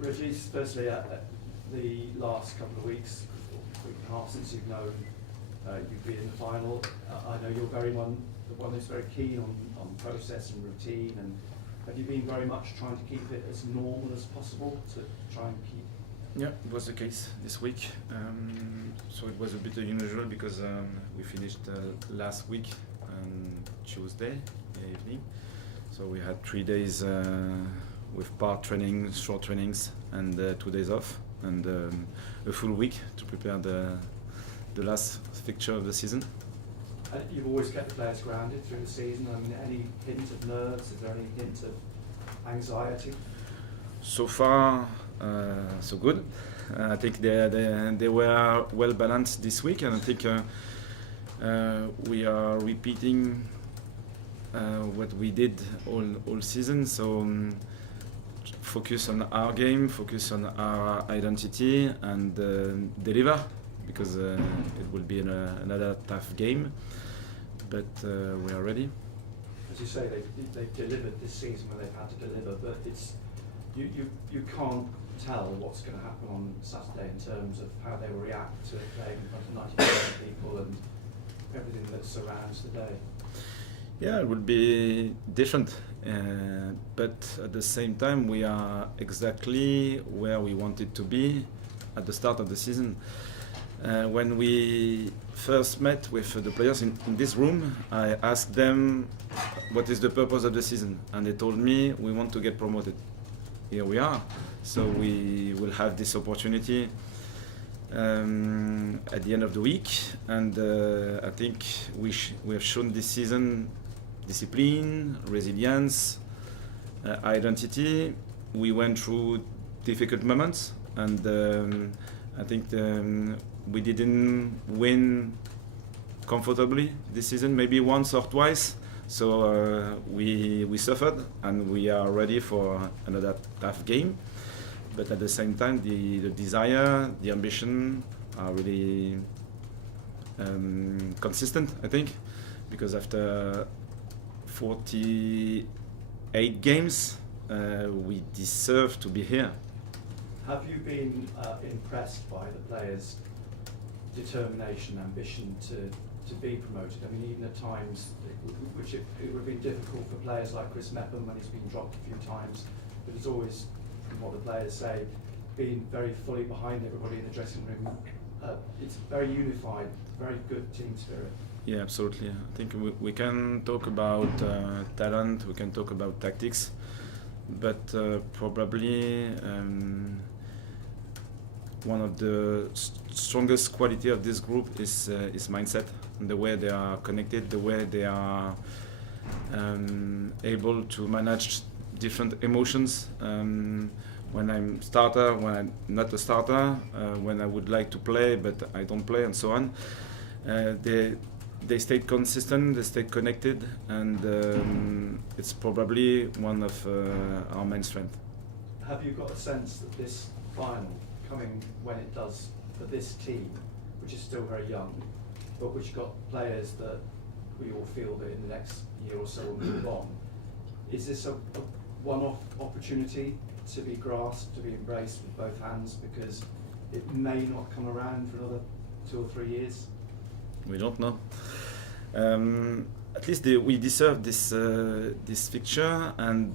Régis, firstly, the last couple of weeks, week and a half since you've known you've been in the final, I know you're the one who's very keen on process and routine, and have you been very much trying to keep it as normal as possible to try and keep? Yeah, it was the case this week. So it was a bit unusual because we finished last week on Tuesday evening. So we had 3 days with part training, short trainings, and 2 days off, and a full week to prepare the last fixture of the season. You've always kept the players grounded through the season. I mean, any hint of nerves? Is there any hint of anxiety? So far, so good. I think they were well balanced this week, and I think we are repeating what we did all season. So focus on our game, focus on our identity, and deliver, because it will be another tough game. But we are ready. As you say, they've delivered this season where they've had to deliver, but it's you can't tell what's going to happen on Saturday in terms of how they will react to playing in front of 90,000 people and everything that surrounds the day. Yeah, it will be different, but at the same time we are exactly where we wanted to be at the start of the season. When we first met with the players in this room, I asked them what is the purpose of the season, and they told me we want to get promoted. Here we are, so we will have this opportunity at the end of the week, and I think we have shown this season discipline, resilience, identity. We went through difficult moments, and I think we didn't win comfortably this season, maybe once or twice. So we suffered, and we are ready for another tough game. But at the same time, the desire, the ambition are really consistent, I think, because after 48 games, we deserve to be here. Have you been impressed by the players' determination, ambition to be promoted? I mean, even at times, which it would have been difficult for players like Chris Mepham when he's been dropped a few times, but it's always, from what the players say, been very fully behind everybody in the dressing room. It's very unified, very good team spirit. Yeah, absolutely. I think we can talk about talent, we can talk about tactics, but probably one of the strongest quality of this group is mindset, and the way they are connected, the way they are able to manage different emotions. When I'm starter, when I'm not a starter, when I would like to play but I don't play, and so on. They stayed consistent, they stayed connected, and it's probably one of our main strengths. Have you got a sense that this final, coming when it does for this team, which is still very young, but which got players that we all feel that in the next year or so will move on, is this a one-off opportunity to be grasped, to be embraced with both hands, because it may not come around for another 2 or 3 years? We don't know. At least we deserve this fixture, and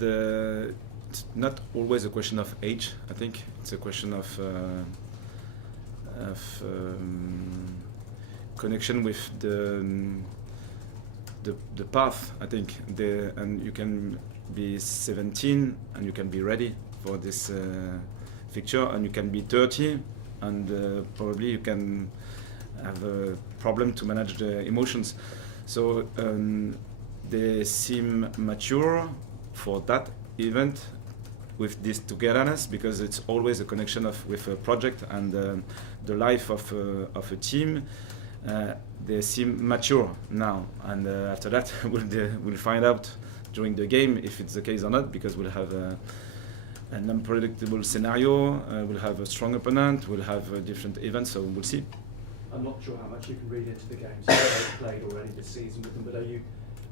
it's not always a question of age. I think it's a question of connection with the path. I think and you can be 17 and you can be ready for this fixture, and you can be 30 and probably you can have a problem to manage the emotions. So they seem mature for that event with this togetherness, because it's always a connection with a project and the life of a team. They seem mature now, and after that we'll find out during the game if it's the case or not, because we'll have an unpredictable scenario, we'll have a strong opponent, we'll have different events, so we'll see. I'm not sure how much you can read into the games you've played already this season with them, but are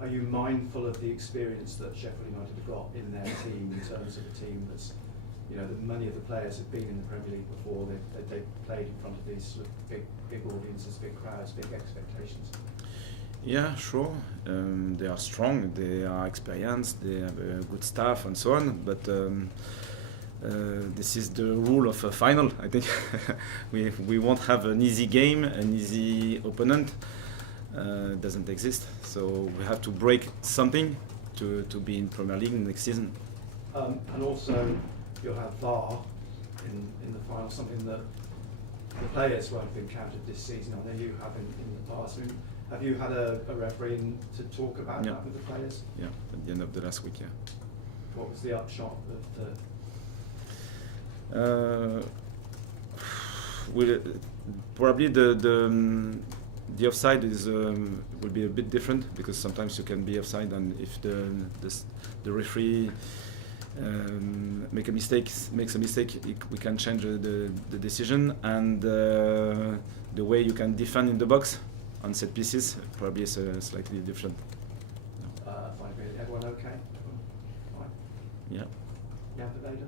are you mindful of the experience that Sheffield United have got in their team in terms of a team that's, you know, many of the players have been in the Premier League before, they've played in front of these sort of big audiences, big crowds, big expectations? Yeah, sure. They are strong, they are experienced, they have a good staff and so on, but this is the rule of a final, I think. we won't have an easy game, an easy opponent. Doesn't exist. So we have to break something to be in Premier League next season. And also you'll have VAR in the final, something that the players won't have encountered this season. I know you have in the past. I mean, have you had a referee to talk about that with the players? Yeah, at the end of the last week, yeah. What was the upshot of the... Probably the offside is will be a bit different, because sometimes you can be offside, and if the referee makes a mistake, we can change the decision, and the way you can defend in the box on set pieces probably is slightly different. Fine. Everyone okay? Fine. Yeah. Yeah, the data?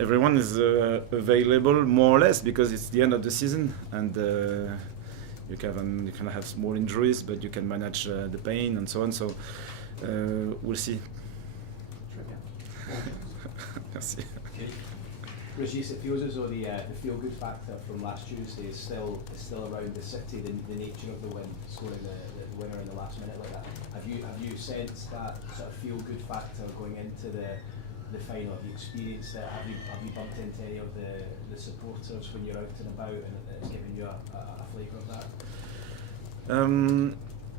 Everyone is available more or less, because it's the end of the season, and you can have small injuries, but you can manage the pain and so on. So we'll see. Merci. Okay. Régis, it feels as though the feel-good factor from last Tuesday is still around the city, the nature of the win, scoring the winner in the last minute like that. Have you sensed that sort of feel-good factor going into the final? Have you experienced it? Have you bumped into any of the supporters when you're out and about, and it's giving you a flavour of that?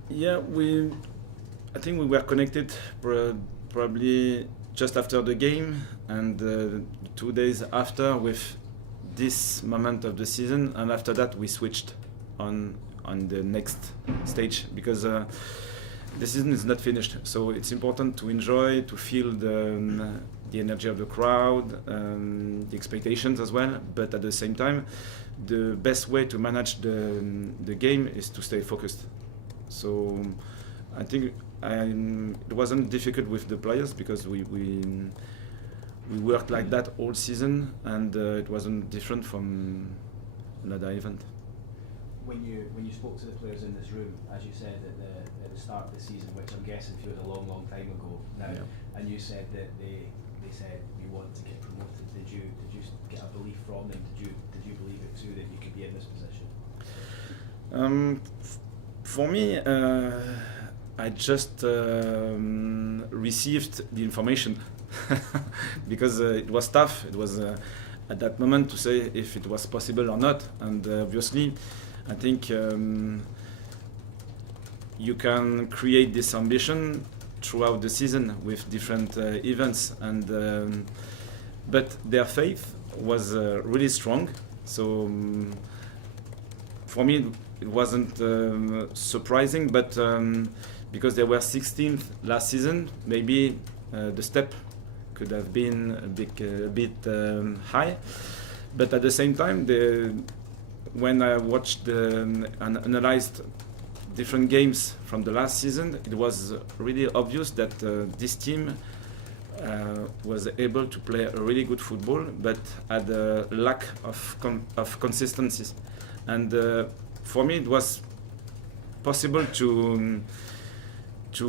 Yeah, I think we were connected probably just after the game, and 2 days after with this moment of the season, and after that we switched on the next stage, because the season is not finished. So it's important to enjoy, to feel the energy of the crowd, the expectations as well. But at the same time, the best way to manage the game is to stay focused. So I think it wasn't difficult with the players, because we worked like that all season, and it wasn't different from another event. When you spoke to the players in this room, as you said at the start of the season, which I'm guessing feels a long time ago now, and you said that they said you want to get promoted. Did you get a belief from them? Did you believe it too, that you could be in this position? For me, I just received the information because it was tough. It was at that moment to say if it was possible or not, and obviously I think you can create this ambition throughout the season with different events, and but their faith was really strong. So for me it wasn't surprising, but because they were 16th last season, maybe the step could have been a bit high. But at the same time, when I watched and analyzed different games from the last season, it was really obvious that this team was able to play a really good football, but had a lack of consistency. And for me, it was possible to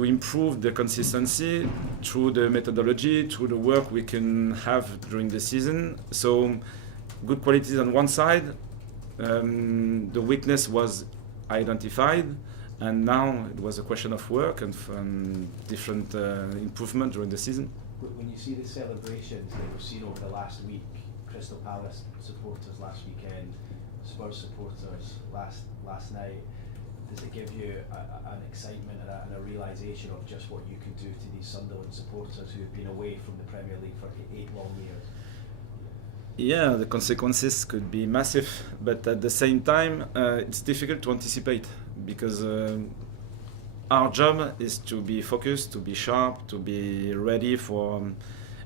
improve the consistency through the methodology, through the work we can have during the season. So good qualities on one side, the weakness was identified, and now it was a question of work and different improvement during the season. When you see the celebrations that we've seen over the last week, Crystal Palace supporters last weekend, Spurs supporters last night, does it give you an excitement and a realisation of just what you can do to these Sunderland supporters who have been away from the Premier League for 8 long years? Yeah, the consequences could be massive, but at the same time, it's difficult to anticipate, because our job is to be focused, to be sharp, to be ready for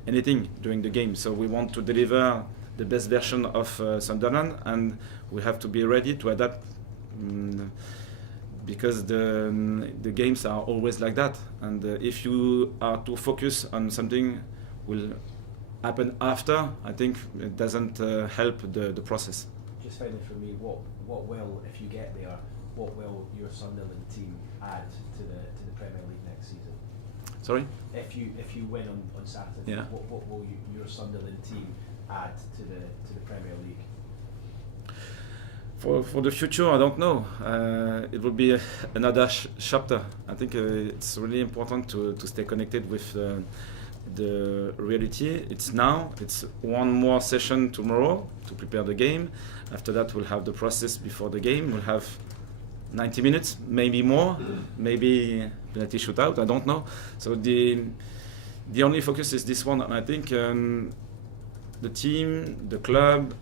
anything during the game. So we want to deliver the best version of Sunderland, and we have to be ready to adapt because the games are always like that, and if you are too focused on something will happen after, I think it doesn't help the process. Just finally for me, what will, if you get there, what will your Sunderland team add to the Premier League next season? Sorry? If you win on Saturday, Yeah. what will your Sunderland team add to the Premier League? For the future, I don't know. It will be another chapter. I think it's really important to stay connected with the reality. It's now. It's one more session tomorrow to prepare the game. After that, we'll have the process before the game. We'll have 90 minutes, maybe more, maybe penalty shootout. I don't know. So the only focus is this one, and I think the team, the club,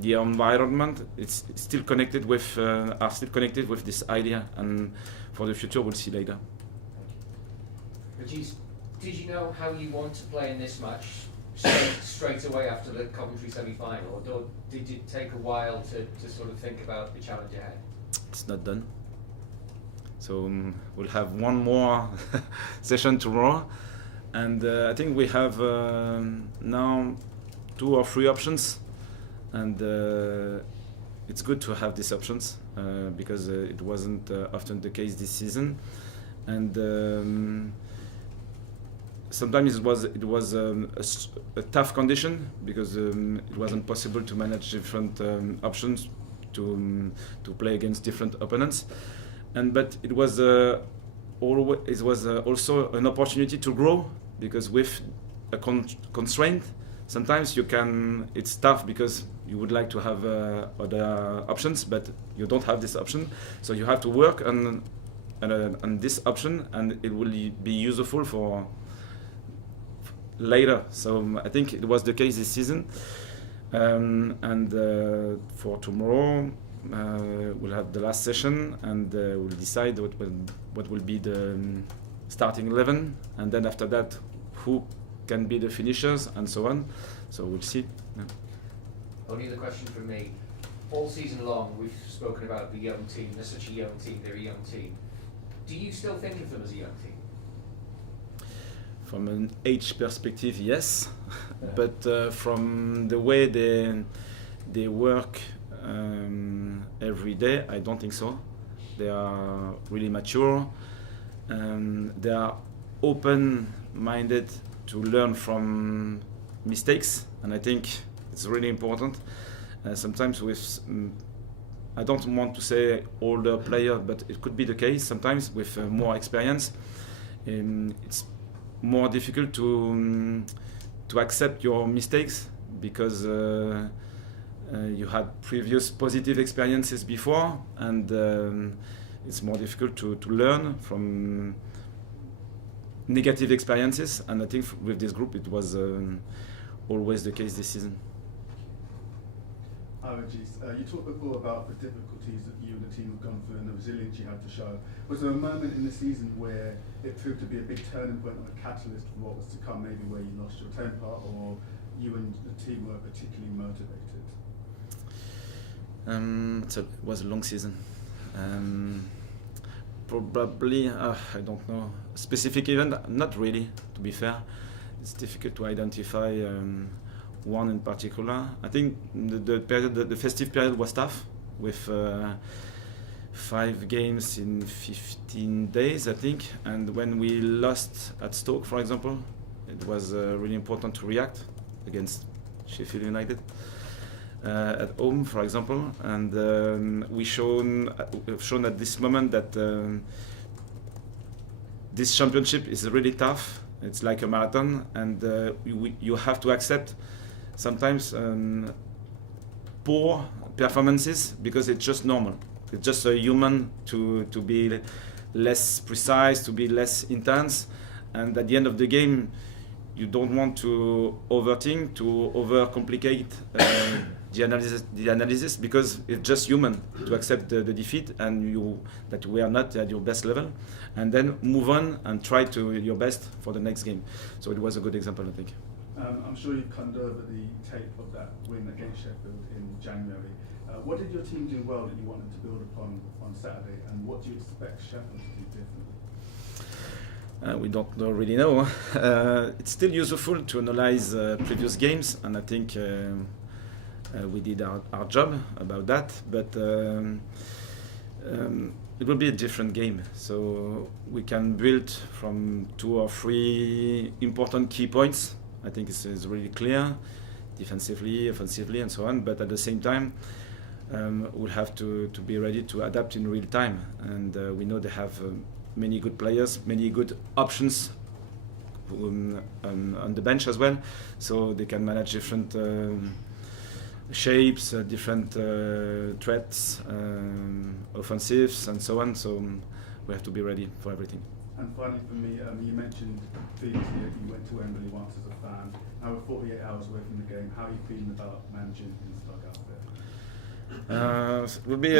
the environment, it's still connected with are still connected with this idea, and for the future we'll see later. Régis, did you know how you want to play in this match straight away after the Coventry semi-final, or did it take a while to sort of think about the challenge ahead? It's not done. So we'll have one more session tomorrow, and I think we have now 2 or 3 options, and it's good to have these options because it wasn't often the case this season, and sometimes it was a tough condition because it wasn't possible to manage different options to play against different opponents, but it was also an opportunity to grow, because with a constraint sometimes it's tough because you would like to have other options, but you don't have this option, so you have to work on this option, and it will be useful for later. So I think it was the case this season, and for tomorrow we'll have the last session, and we'll decide what will be the starting 11, and then after that who can be the finishers and so on. So we'll see. Yeah. Only the question from me. All season long we've spoken about the young team. They're such a young team. They're a young team. Do you still think of them as a young team? From an age perspective, yes, but from the way they work every day, I don't think so. They are really mature, they are open-minded to learn from mistakes, and I think it's really important. Sometimes with I don't want to say older player, but it could be the case sometimes with more experience. It's more difficult to accept your mistakes because you had previous positive experiences before, and it's more difficult to learn from negative experiences. And I think with this group it was always the case this season. Régis, you talked before about the difficulties that you and the team have gone through and the resilience you had to show. Was there a moment in the season where it proved to be a big turning point or a catalyst for what was to come, maybe where you lost your temper or you and the team were particularly motivated? It was a long season. Probably, I don't know, specific event, not really, to be fair. It's difficult to identify one in particular. I think the festive period was tough, with 5 games in 15 days, I think. And when we lost at Stoke, for example, it was really important to react against Sheffield United at home, for example. And we've shown at this moment that this championship is really tough. It's like a marathon, and you have to accept sometimes poor performances because it's just normal. It's just a human to be less precise, to be less intense, and at the end of the game you don't want to overthink, to overcomplicate the analysis, because it's just human to accept the defeat and that we are not at your best level, and then move on and try to your best for the next game. So it was a good example, I think. I'm sure you've conned over the tape of that win against Sheffield in January. What did your team do well that you wanted to build upon on Saturday, and what do you expect Sheffield to do differently? We don't really know. It's still useful to analyze previous games, and I think we did our job about that. But it will be a different game, so we can build from 2 or 3 important key points. I think it's really clear, defensively, offensively, and so on. But at the same time, we'll have to be ready to adapt in real time. And we know they have many good players, many good options on the bench as well, so they can manage different shapes, different threats, offensives, and so on. So we have to be ready for everything. And finally, for me, you mentioned previously that you went to Wembley once as a fan. Now we're 48 hours away from the game. How are you feeling about managing in the dugout there? It will be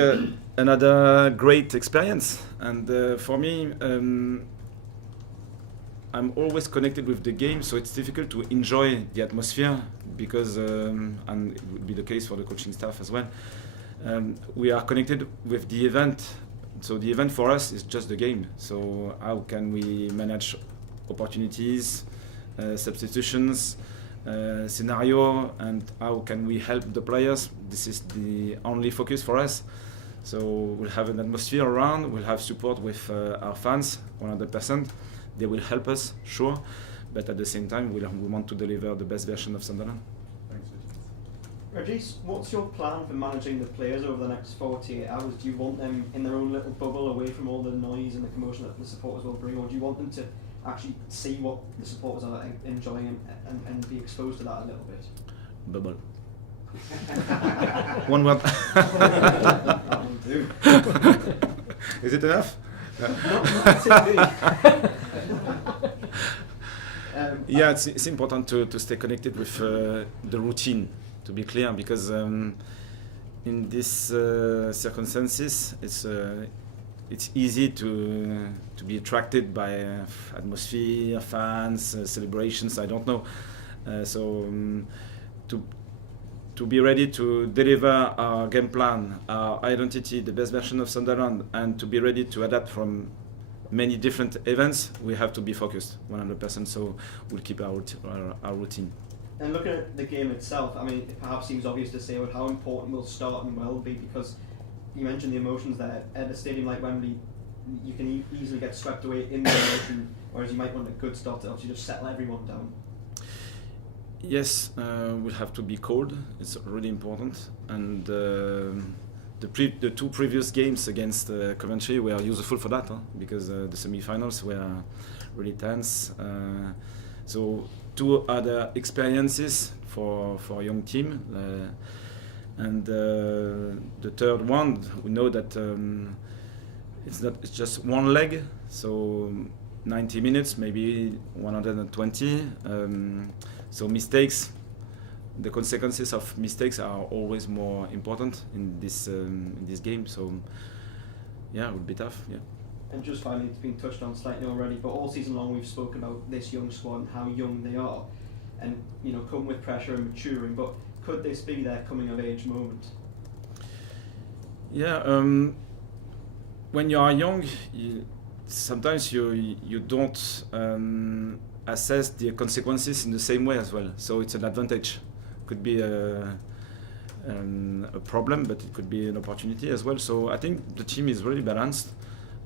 another great experience, and for me, I'm always connected with the game, so it's difficult to enjoy the atmosphere because, and it would be the case for the coaching staff as well, we are connected with the event. So the event for us is just the game. So how can we manage opportunities, substitutions, scenario, and how can we help the players? This is the only focus for us. So we'll have an atmosphere around, we'll have support with our fans, 100%. They will help us, sure, but at the same time, we want to deliver the best version of Sunderland. Thanks, Régis, what's your plan for managing the players over the next 48 hours? Do you want them in their own little bubble away from all the noise and the commotion that the supporters will bring, or do you want them to actually see what the supporters are enjoying and be exposed to that a little bit? Bubble. One word. That will do. Is it enough? Not TV. Yeah, it's important to stay connected with the routine, to be clear, because in these circumstances, it's easy to be attracted by atmosphere, fans, celebrations. I don't know. So to be ready to deliver our game plan, our identity, the best version of Sunderland, and to be ready to adapt from many different events, we have to be focused 100%. So we'll keep our routine. And looking at the game itself, I mean, it perhaps seems obvious to say, well, how important will starting well be, because you mentioned the emotions there. At a stadium like Wembley, you can easily get swept away in the emotion, whereas you might want a good start to obviously just settle everyone down. Yes, we'll have to be cold. It's really important. And the 2 previous games against Coventry were useful for that, because the semi-finals were really tense. So 2 other experiences for a young team. And the third one, we know that it's just one leg, so 90 minutes, maybe 120. So mistakes, the consequences of mistakes are always more important in this game. So yeah, it would be tough. Yeah. And just finally, it's been touched on slightly already, but all season long we've spoken about this young squad and how young they are, and come with pressure and maturing. But could this be their coming of age moment? Yeah. When you are young, sometimes you don't assess the consequences in the same way as well. So it's an advantage. Could be a problem, but it could be an opportunity as well. So I think the team is really balanced,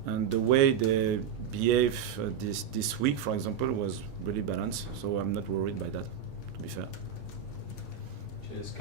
and the way they behave this week, for example, was really balanced. So I'm not worried by that, to be fair. Cheers.